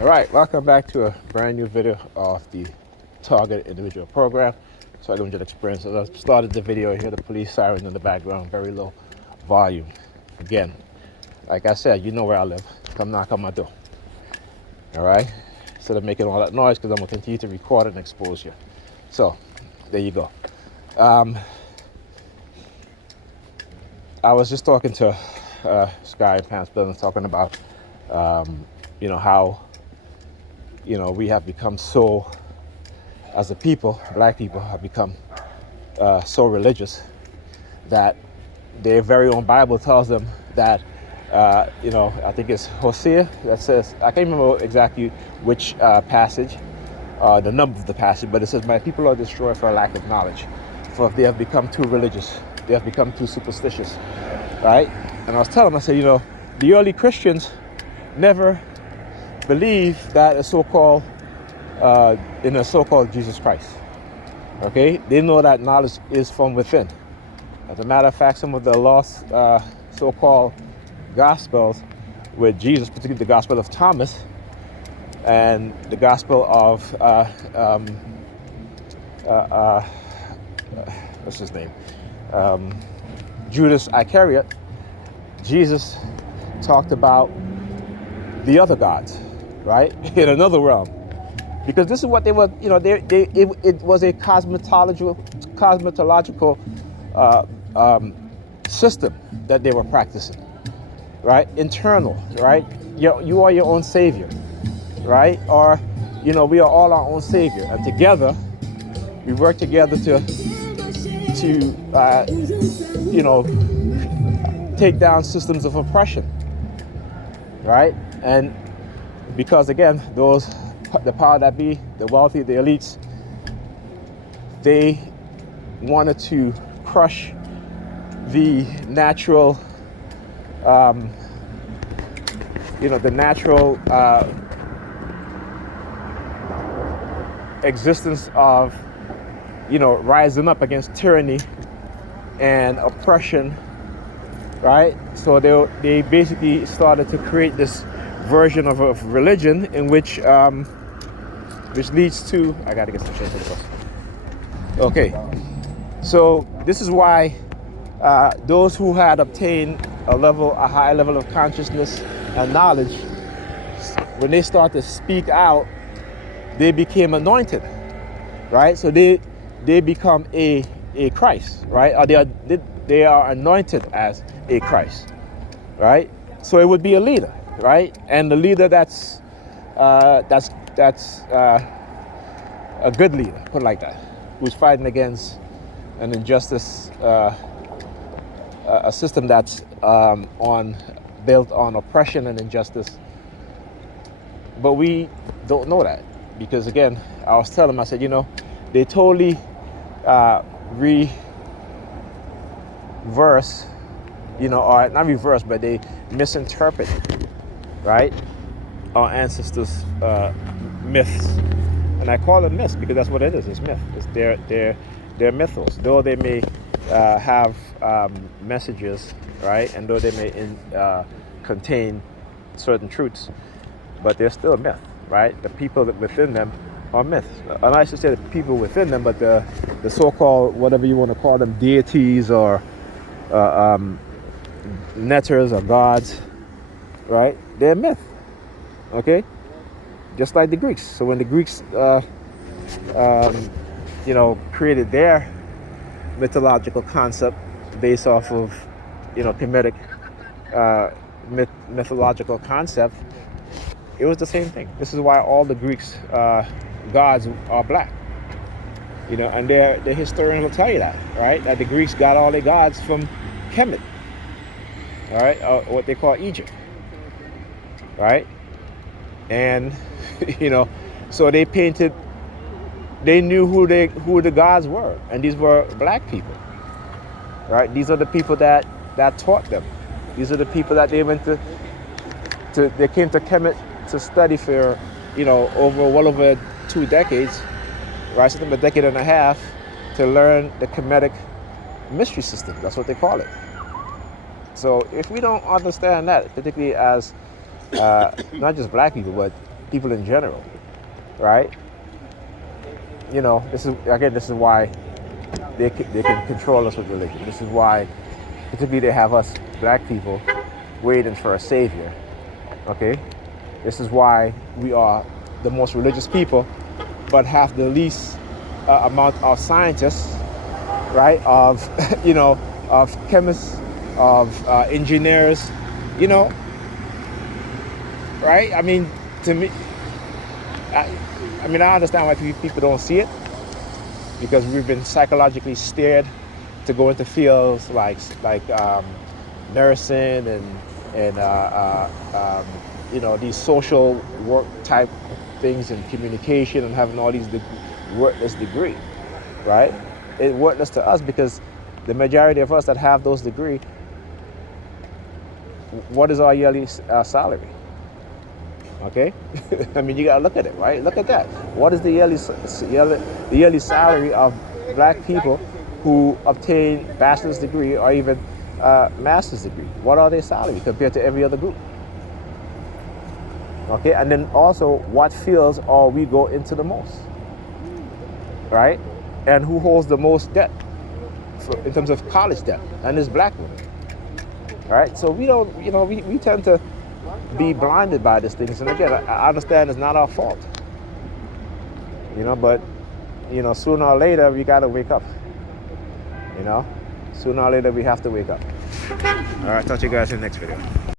All right, welcome back to a brand new video of the Target Individual Program. So I can just experience. As I started the video, I hear the police siren in the background, very low volume. Again, like I said, you know where I live. Come knock on my door. All right, instead of making all that noise, because I'm gonna continue to record and expose you. So there you go. I was just talking to Sky and Pants Building, talking about how we have become so, as a people, black people have become so religious that their very own Bible tells them that, I think it's Hosea that says, I can't remember exactly which passage, the number of the passage, but it says, my people are destroyed for a lack of knowledge. For if they have become too religious, they have become too superstitious, right? And I was telling them, I said, the early Christians never believe that a so-called Jesus Christ. Okay, they know that knowledge is from within. As a matter of fact, some of the lost so-called gospels with Jesus, particularly the Gospel of Thomas and the Gospel of what's his name, Judas Iscariot, Jesus talked about the other gods, right? In another realm. Because this is what they were, it was a cosmetological system that they were practicing, right? Internal, right? You are your own savior, right? Or, we are all our own savior. And together, we work together to take down systems of oppression, right? And because again, the power that be, the wealthy, the elites, they wanted to crush the natural, existence of, rising up against tyranny and oppression, right? So they basically started to create this version of religion in which leads to, I gotta get some shit to the bus. Okay, so this is why those who had obtained a high level of consciousness and knowledge, when they start to speak out, they became anointed, right? So they become a Christ, right? Or they are anointed as a Christ, right? So it would be a leader, right? And the leader that's a good leader, put it like that, who's fighting against an injustice, a system that's built on oppression and injustice. But we don't know that, because again, I was telling them, I said, they totally reverse, or not reverse, but they misinterpret, right, our ancestors' myths. And I call it myths because that's what it is. It's myth. It's their mythos. Though they may have messages, right, and though they may contain certain truths, but they're still a myth, right? The people that within them are myths. And I should say the people within them, but the so-called, whatever you want to call them, deities or netters or gods, right? They're myth, okay? Just like the Greeks. So when the Greeks, created their mythological concept based off of, Kemetic mythological concept, it was the same thing. This is why all the Greeks' gods are black. And the historian will tell you that, right? That the Greeks got all their gods from Kemet, all right, or what they call Egypt, right? And so they knew who the gods were, and these were black people, right? These are the people that taught them. These are the people that they went they came to Kemet to study for, over 2 decades, right? Something a decade and a half, to learn the Kemetic mystery system. That's what they call it. So if we don't understand that, particularly as not just black people, but people in general, right? You know, this is why they can control us with religion. This is why, particularly, they have us black people waiting for a savior. Okay, this is why we are the most religious people, but have the least amount of scientists, right? Of you know, of chemists, of engineers, you know, right? I mean, to me, I mean, I understand why people don't see it, because we've been psychologically steered to go into fields like nursing and you know, these social work type things and communication, and having all these worthless degree, right? It's worthless to us because the majority of us that have those degrees, what is our yearly salary? Okay, I mean, you gotta look at it, right? Look at that. What is the yearly salary of black people who obtain bachelor's degree or even master's degree? What are their salary compared to every other group? Okay, and then also, what fields are we go into the most, right? And who holds the most debt in terms of college debt? And it's black women, right? So we don't, you know, we tend to be blinded by these things. And again, I understand it's not our fault, you know, but, you know, sooner or later we got to wake up, you know, sooner or later we have to wake up. All right, talk to you guys in the next video.